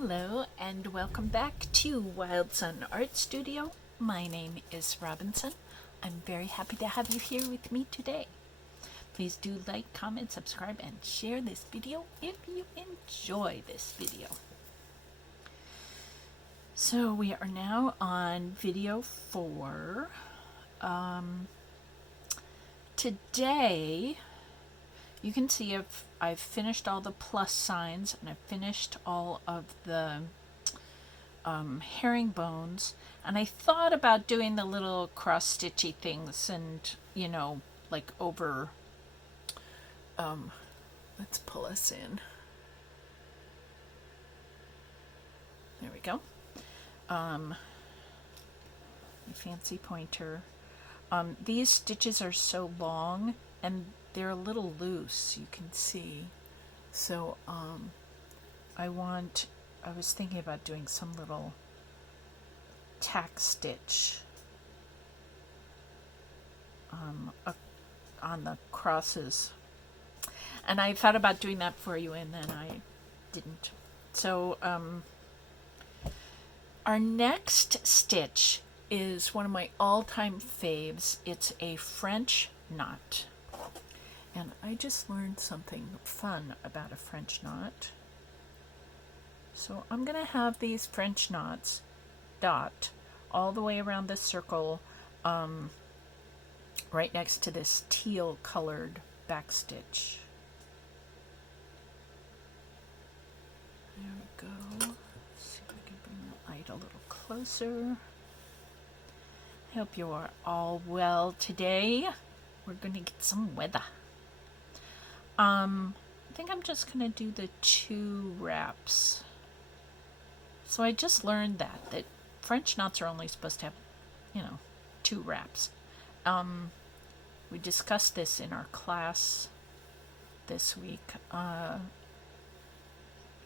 Hello and welcome back to Wildsunne Art Studio. My name is Robinsunne. I'm very happy to have you here with me today. Please do like, comment, subscribe, and share this video if you enjoy this video. So we are now on video 4. Today you can see I've finished all the plus signs and I've finished all of the herringbones, and I thought about doing the little cross stitchy things and like over let's pull us in. There we go. My fancy pointer. These stitches are so long and they're a little loose, you can see. So I was thinking about doing some little tack stitch on the crosses. And I thought about doing that for you, and then I didn't. So our next stitch is one of my all-time faves. It's a French knot. And I just learned something fun about a French knot. So I'm going to have these French knots dot all the way around this circle, right next to this teal colored back stitch. There we go. Let's see if I can bring the light a little closer. I hope you are all well today. We're going to get some weather. I think I'm just going to do the 2 wraps. So I just learned that French knots are only supposed to have, 2 wraps. We discussed this in our class this week. Yeah,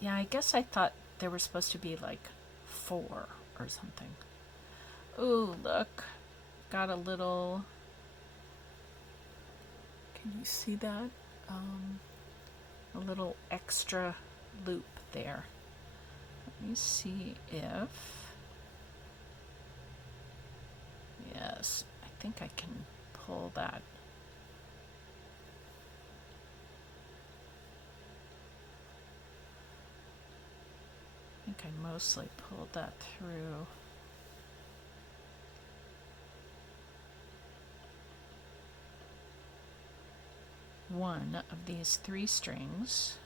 I guess I thought there were supposed to be like 4 or something. Ooh, look. Got a little... Can you see that? A little extra loop there. Let me see if... Yes, I think I can pull that. I think I mostly pulled that through. One of these 3 strings.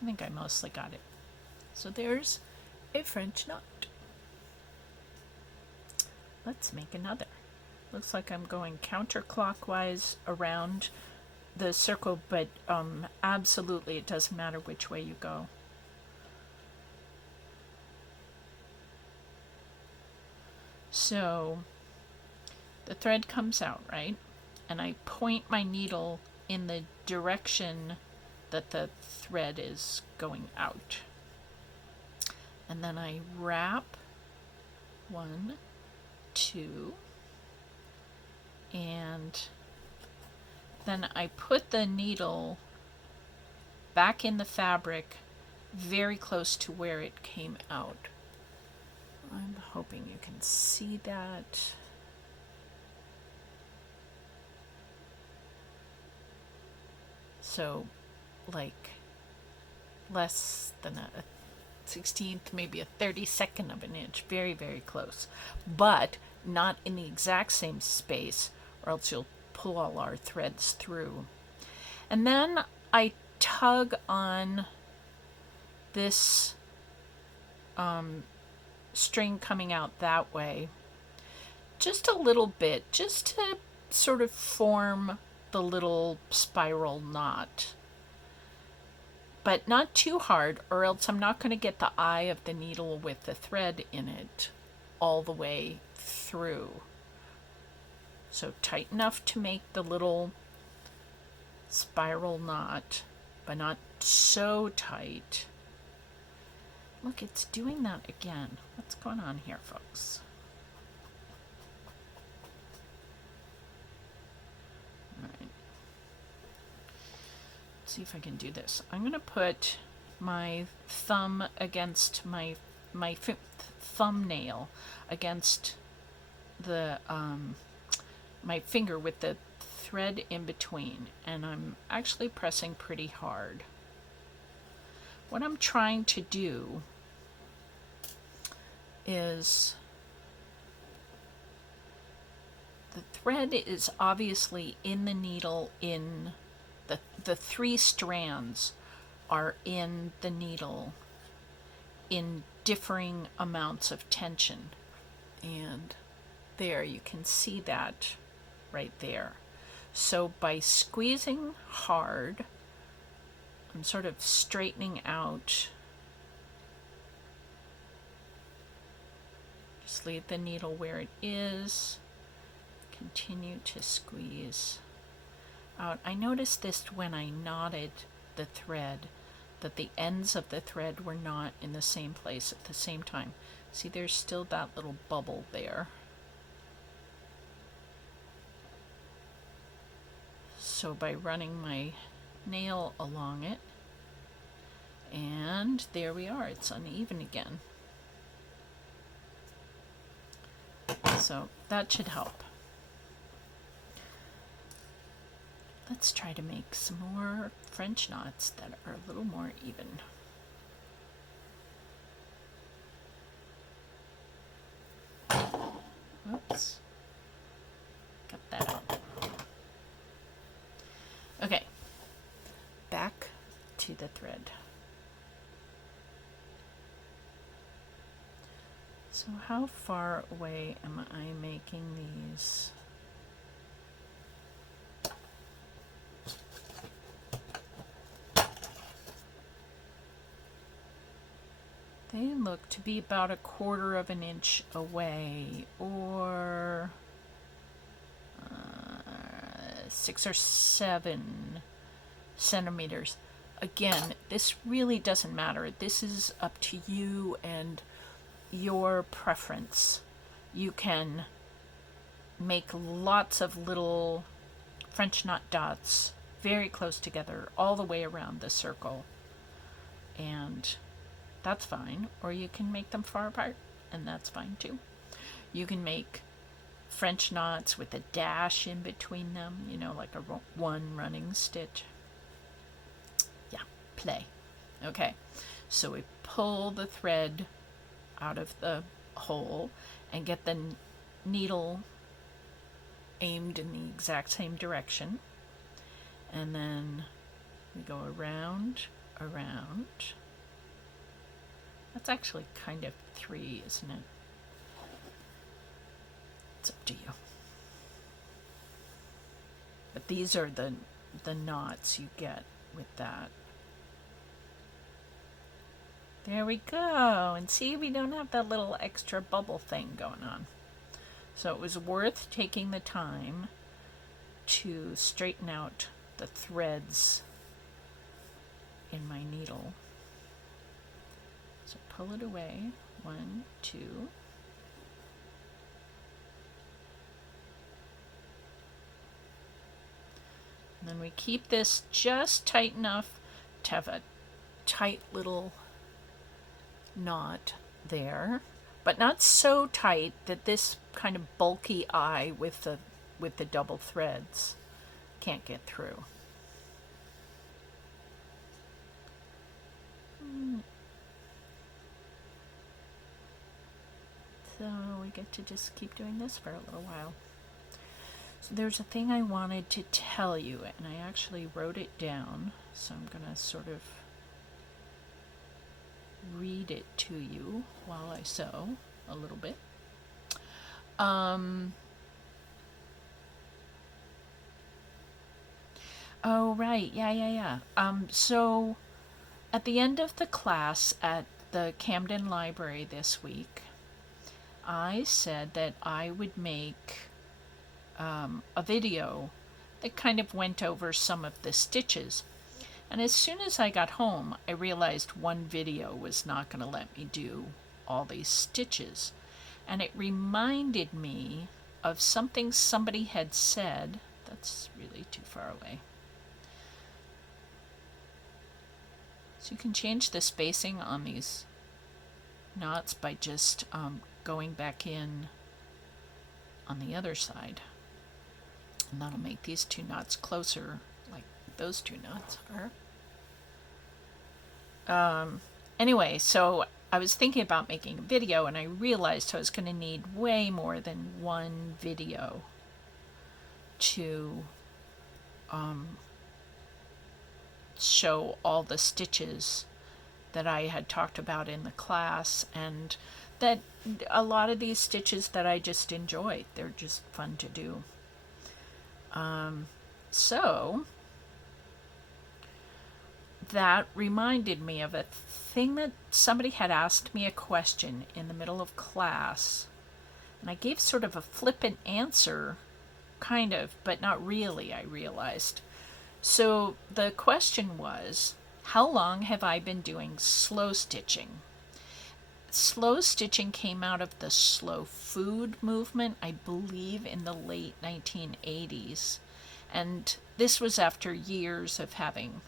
I think I mostly got it. So there's a French knot. Let's make another. Looks like I'm going counterclockwise around the circle, but absolutely it doesn't matter which way you go. So the thread comes out, right? And I point my needle in the direction that the thread is going out. And then I wrap 1, 2, and then I put the needle back in the fabric very close to where it came out. I'm hoping you can see that. So, like, less than a 16th, maybe a 32nd of an inch. Very, very close. But not in the exact same space, or else you'll pull all our threads through. And then I tug on this string coming out that way just a little bit, just to sort of form the little spiral knot, but not too hard, or else I'm not going to get the eye of the needle with the thread in it all the way through. So tight enough to make the little spiral knot, but not so tight. Look, it's doing that again. What's going on here, folks? All right. see if I can do this. I'm going to put my thumb against my thumbnail against the my finger with the thread in between, and I'm actually pressing pretty hard. What I'm trying to do is, the thread is obviously in the needle, in the three strands are in the needle in differing amounts of tension. And there, you can see that right there. So by squeezing hard, I'm sort of straightening out. Just leave the needle where it is. Continue to squeeze out. I noticed this when I knotted the thread, that the ends of the thread were not in the same place at the same time. See, there's still that little bubble there. So by running my nail along it, and there we are, it's uneven again. So that should help. Let's try to make some more French knots that are a little more even. Oops. Got that out. Okay. Back to the thread. So how far away am I making these? They look to be about 1/4 of an inch away, or 6 or 7 centimeters. Again, this really doesn't matter. This is up to you and your preference. You can make lots of little French knot dots very close together all the way around the circle, and that's fine. Or you can make them far apart, and that's fine too. You can make French knots with a dash in between them, you know, like a one running stitch. Yeah, play. Okay, so we pull the thread out of the hole and get the needle aimed in the exact same direction, and then we go around. That's actually kind of 3, isn't it? It's up to you. But these are the knots you get with that. There we go. And see, we don't have that little extra bubble thing going on. So it was worth taking the time to straighten out the threads in my needle. So pull it away. 1, 2. And then we keep this just tight enough to have a tight little knot there, but not so tight that this kind of bulky eye with the double threads can't get through. So we get to just keep doing this for a little while. So there's a thing I wanted to tell you, and I actually wrote it down, so I'm going to sort of read it to you while I sew a little bit. Oh, right. Yeah. So at the end of the class at the Camden Library this week, I said that I would make a video that kind of went over some of the stitches. And as soon as I got home, I realized one video was not going to let me do all these stitches. And it reminded me of something somebody had said. That's really too far away. So you can change the spacing on these knots by just going back in on the other side. And that'll make these two knots closer, like those two knots are. Anyway, so I was thinking about making a video, and I realized I was going to need way more than one video to show all the stitches that I had talked about in the class, and that a lot of these stitches that I just enjoy. They're just fun to do. So that reminded me of a thing that somebody had asked me a question in the middle of class, and I gave sort of a flippant answer, kind of, but not really, I realized. So the question was, how long have I been doing slow stitching? Slow stitching came out of the slow food movement, I believe, in the late 1980s. And this was after years of having,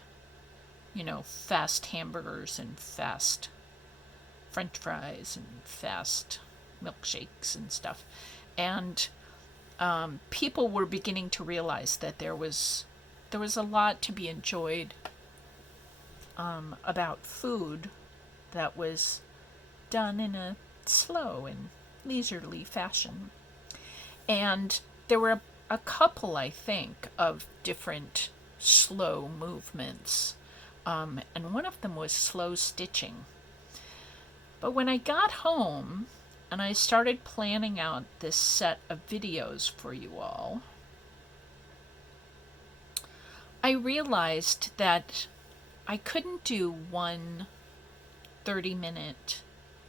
fast hamburgers and fast French fries and fast milkshakes and stuff. And people were beginning to realize that there was a lot to be enjoyed about food that was done in a slow and leisurely fashion. And there were a couple, I think, of different slow movements. And one of them was slow stitching. But when I got home and I started planning out this set of videos for you all, I realized that I couldn't do one 30-minute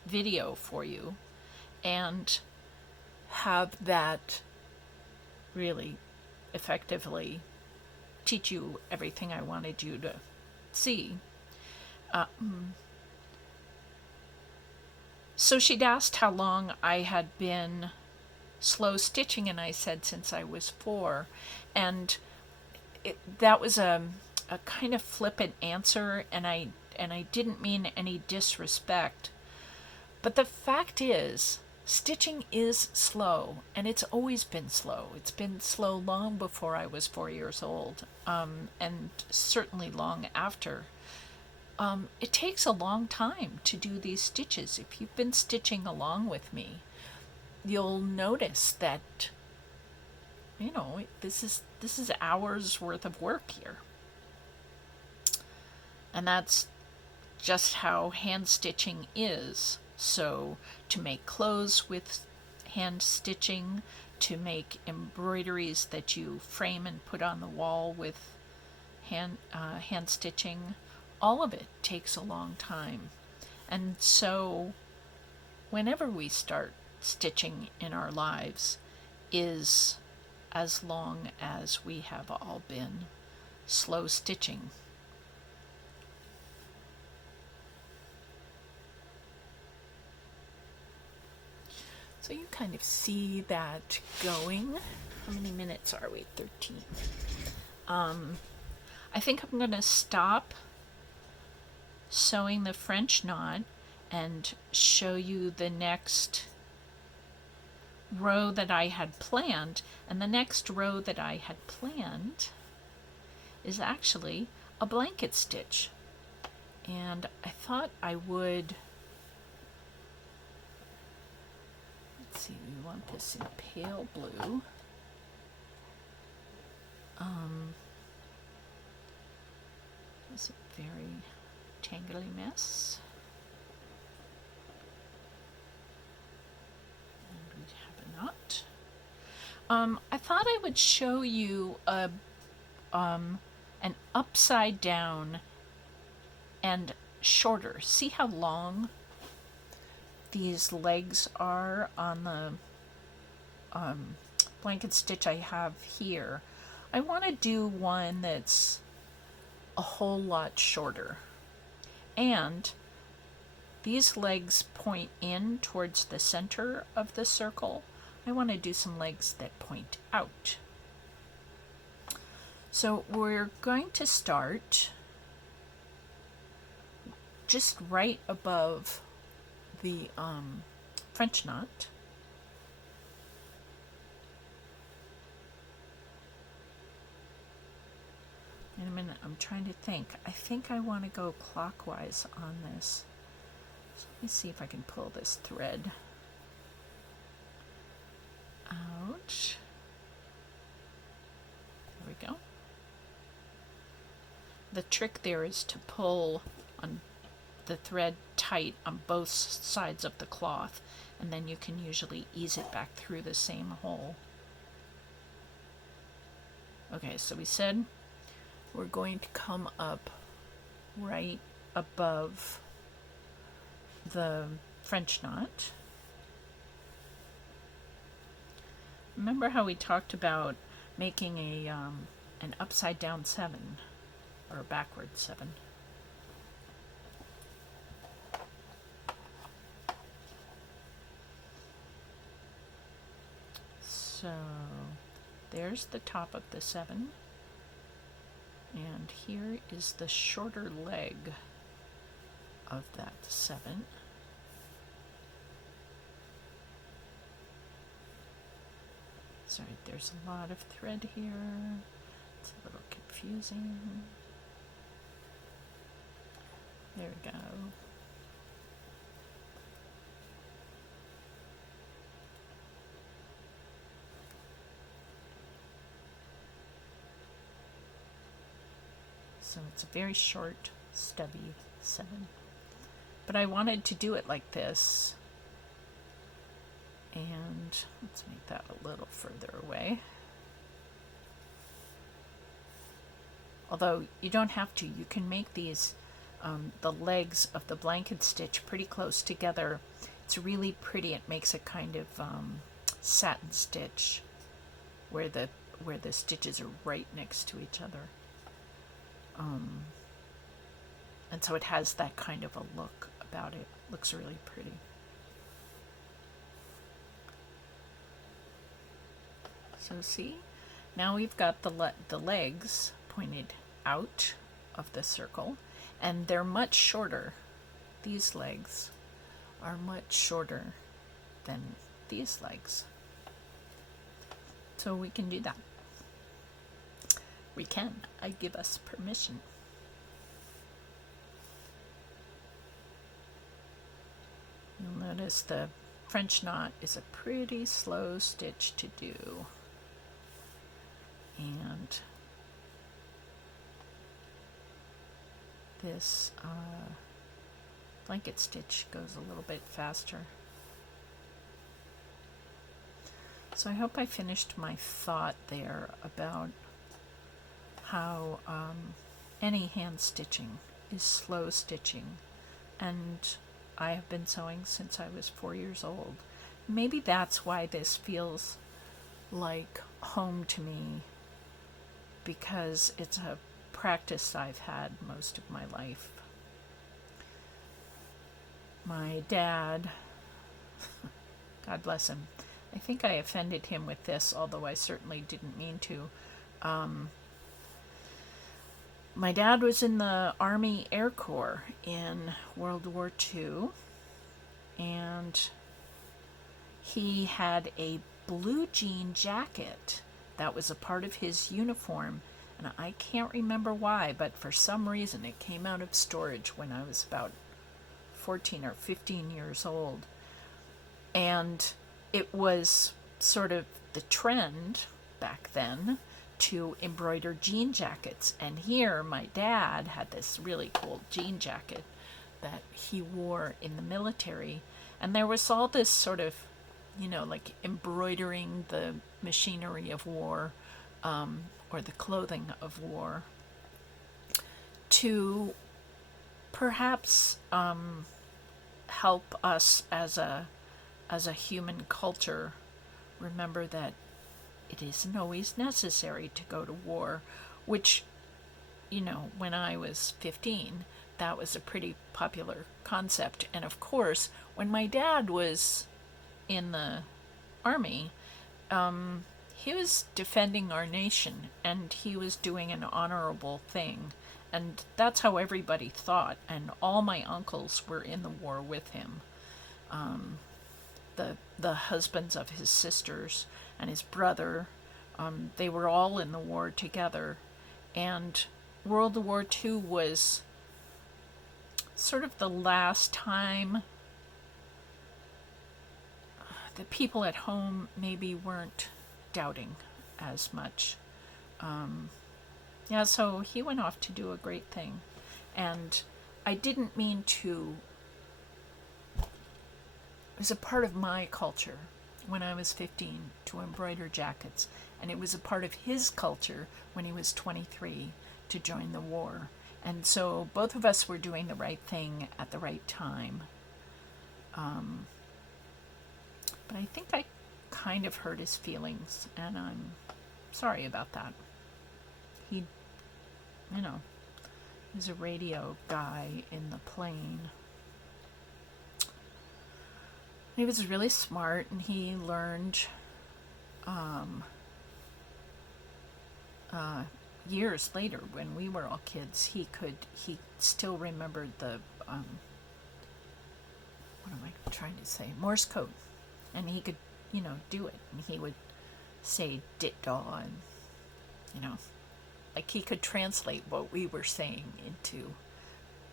video for you and have that really effectively teach you everything I wanted you to see. So she'd asked how long I had been slow stitching, and I said since I was 4. And that was a kind of flippant answer, and I didn't mean any disrespect. But the fact is, stitching is slow, and it's always been slow. It's been slow long before I was 4 years old, and certainly long after. It takes a long time to do these stitches. If you've been stitching along with me, you'll notice that, this is hours worth of work here. And that's just how hand stitching is. So to make clothes with hand stitching, to make embroideries that you frame and put on the wall with hand stitching, all of it takes a long time. And so whenever we start stitching in our lives is as long as we have all been slow stitching. So you kind of see that going. How many minutes are we? 13. I think I'm going to stop sewing the French knot and show you the next row that I had planned. And the next row that I had planned is actually a blanket stitch. And I thought I would, let's see, we want this in pale blue. It's a very tangly mess. And we have a knot. I thought I would show you an upside down and shorter. See how long these legs are on the blanket stitch I have here. I want to do one that's a whole lot shorter. And these legs point in towards the center of the circle. I want to do some legs that point out. So we're going to start just right above the French knot. In a minute, I'm trying to think. I think I want to go clockwise on this. So let me see if I can pull this thread out. There we go. The trick there is to pull on the thread tight on both sides of the cloth, and then you can usually ease it back through the same hole. Okay, so we said we're going to come up right above the French knot. Remember how we talked about making an upside down 7 or a backward 7? So there's the top of the 7, and here is the shorter leg of that 7. Sorry, there's a lot of thread here. It's a little confusing. There we go. So it's a very short, stubby 7. But I wanted to do it like this. And let's make that a little further away. Although you don't have to. You can make these, the legs of the blanket stitch pretty close together. It's really pretty. It makes a kind of satin stitch where the stitches are right next to each other. And so it has that kind of a look about it. Looks really pretty. So see, now we've got the legs pointed out of the circle, and they're much shorter. These legs are much shorter than these legs. So we can do that. We can. I give us permission. You'll notice the French knot is a pretty slow stitch to do. And this blanket stitch goes a little bit faster. So I hope I finished my thought there about how any hand stitching is slow stitching, and I have been sewing since I was 4 years old. Maybe that's why this feels like home to me, because it's a practice I've had most of my life. My dad, God bless him, I think I offended him with this, although I certainly didn't mean to. My dad was in the Army Air Corps in World War II, and he had a blue jean jacket that was a part of his uniform, and I can't remember why, but for some reason it came out of storage when I was about 14 or 15 years old. And it was sort of the trend back then to embroider jean jackets. And here my dad had this really cool jean jacket that he wore in the military. And there was all this sort of, like embroidering the machinery of war, or the clothing of war, to perhaps help us as a human culture remember that it isn't always necessary to go to war, which, when I was 15, that was a pretty popular concept. And of course, when my dad was in the Army, he was defending our nation, and he was doing an honorable thing. and that's how everybody thought. And all my uncles were in the war with him. The husbands of his sisters and his brother, they were all in the war together. And World War II was sort of the last time the people at home maybe weren't doubting as much. Yeah, so he went off to do a great thing. And I didn't mean to. It was a part of my culture when I was 15 to embroider jackets. And it was a part of his culture when he was 23 to join the war. And so both of us were doing the right thing at the right time. But I think I kind of hurt his feelings, and I'm sorry about that. He, he was a radio guy in the plane. He was really smart, and he learned years later, when we were all kids, he still remembered the what am I trying to say, Morse code, and he could do it, and he would say dit daw, and like he could translate what we were saying into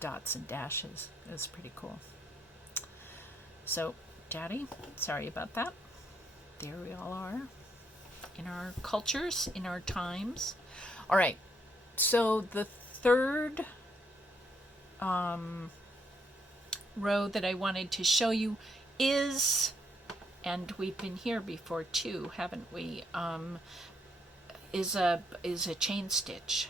dots and dashes. It was pretty cool. So, Daddy, sorry about that. There we all are in our cultures, in our times. All right, so the third row that I wanted to show you is, and we've been here before too, haven't we? Is a chain stitch.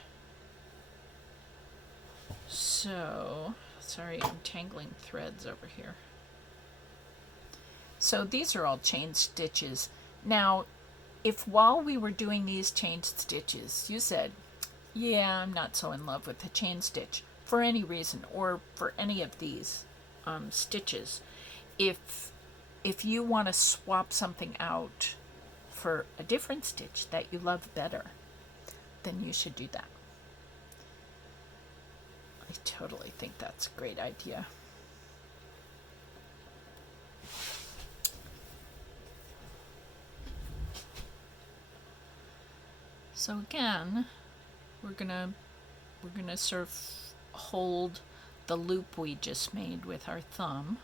So, sorry, I'm tangling threads over here. So these are all chain stitches. Now, if while we were doing these chain stitches, you said, yeah, I'm not so in love with the chain stitch for any reason, or for any of these stitches, if you want to swap something out for a different stitch that you love better, then you should do that. I totally think that's a great idea. So again, we're gonna sort of hold the loop we just made with our thumb.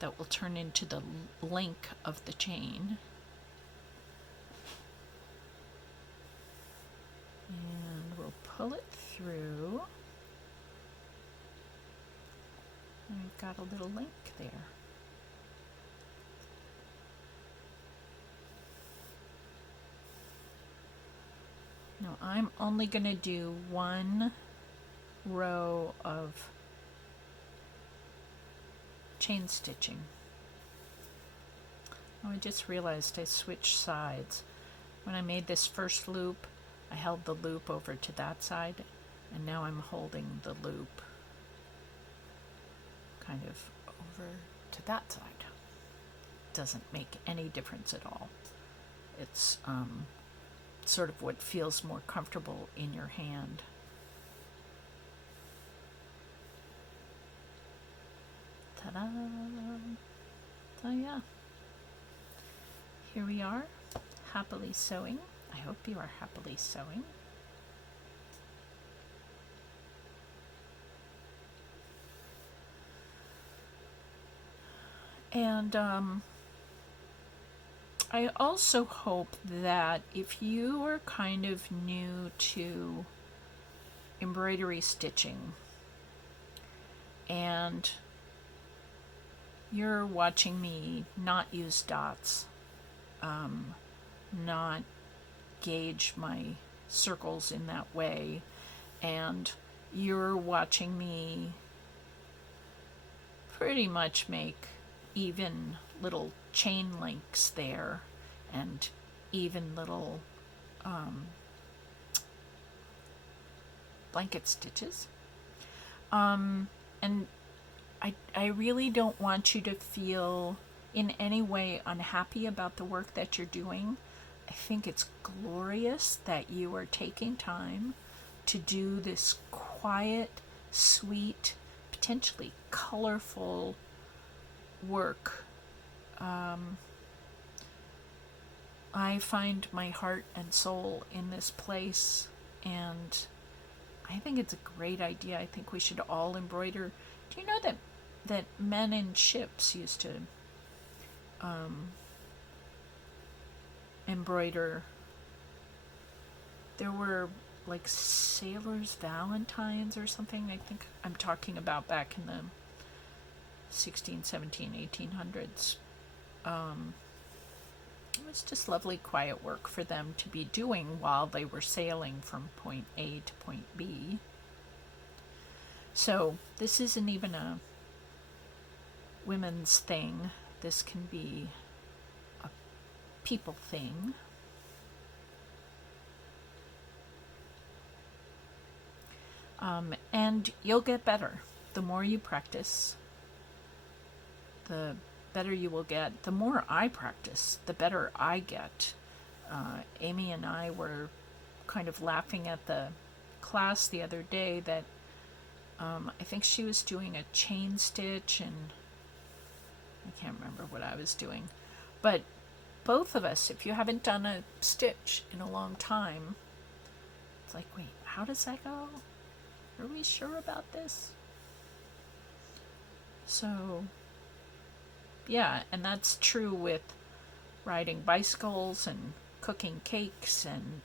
That will turn into the link of the chain. And we'll pull it through. And we've got a little link there. Now I'm only going to do one row of chain stitching. Oh, I just realized I switched sides. When I made this first loop, I held the loop over to that side, and now I'm holding the loop kind of over to that side. Doesn't make any difference at all. It's sort of what feels more comfortable in your hand. Ta-da! So yeah, here we are, happily sewing. I hope you are happily sewing. And I also hope that if you are kind of new to embroidery stitching and you're watching me not use dots, not gauge my circles in that way, and you're watching me pretty much make even little chain links there and even little blanket stitches, and I really don't want you to feel in any way unhappy about the work that you're doing. I think it's glorious that you are taking time to do this quiet, sweet, potentially colorful work. I find my heart and soul in this place, and I think it's a great idea. I think we should all embroider. Do you know that men in ships used to embroider? There were like sailors' valentines or something. I think I'm talking about back in the 16, 17, 1800s. It was just lovely, quiet work for them to be doing while they were sailing from point A to point B. So this isn't even a women's thing. This can be a people thing. And you'll get better. The more you practice, the better you will get. The more I practice, the better I get. Amy and I were kind of laughing at the class the other day that I think she was doing a chain stitch, and I can't remember what I was doing. But both of us, if you haven't done a stitch in a long time, it's like, wait, how does that go? Are we sure about this? So yeah, and that's true with riding bicycles and cooking cakes and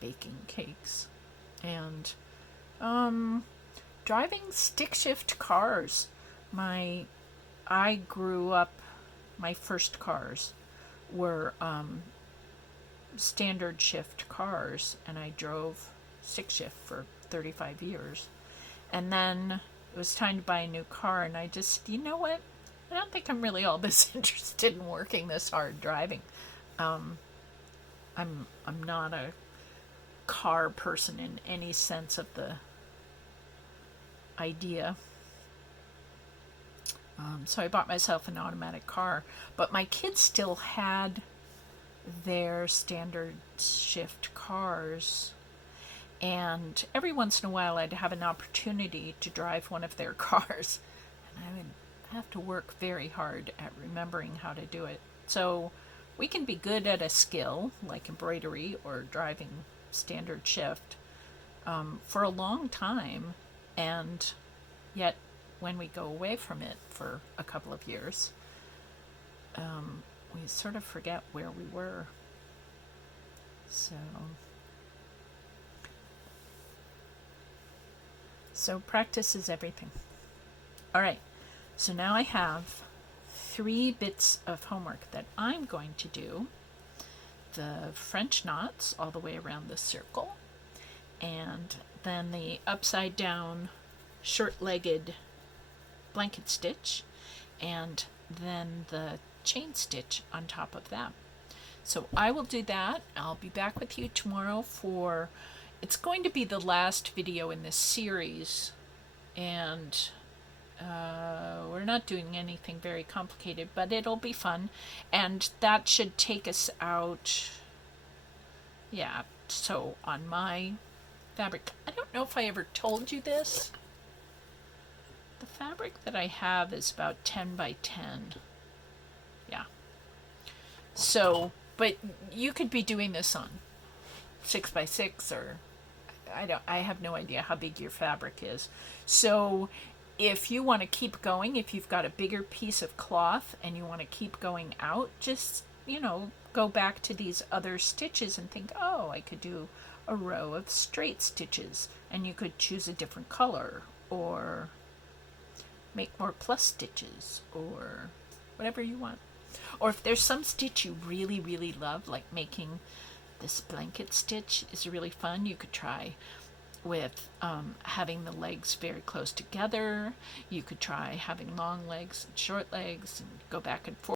baking cakes and driving stick shift cars. I grew up, my first cars were standard shift cars, and I drove stick shift for 35 years. And then it was time to buy a new car, and I just, you know what? I don't think I'm really all this interested in working this hard driving. I'm not a car person in any sense of the idea. So I bought myself an automatic car, but my kids still had their standard shift cars, and every once in a while I'd have an opportunity to drive one of their cars, and I would have to work very hard at remembering how to do it. So we can be good at a skill like embroidery or driving standard shift for a long time, and yet when we go away from it for a couple of years, we sort of forget where we were. So practice is everything. All right. So now I have 3 bits of homework that I'm going to do. The French knots all the way around the circle, and then the upside down short-legged blanket stitch, and then the chain stitch on top of that. So I will do that. I'll be back with you tomorrow for, it's going to be the last video in this series, and we're not doing anything very complicated, but it'll be fun, and that should take us out. Yeah, so on my fabric, I don't know if I ever told you this. The fabric that I have is about 10 by 10. Yeah. So, but you could be doing this on 6 by 6, or I have no idea how big your fabric is. So if you want to keep going, if you've got a bigger piece of cloth and you want to keep going out, just, go back to these other stitches and think, oh, I could do a row of straight stitches, and you could choose a different color, or make more plus stitches, or whatever you want. Or if there's some stitch you really, really love, like making this blanket stitch is really fun, you could try with having the legs very close together. You could try having long legs and short legs and go back and forth.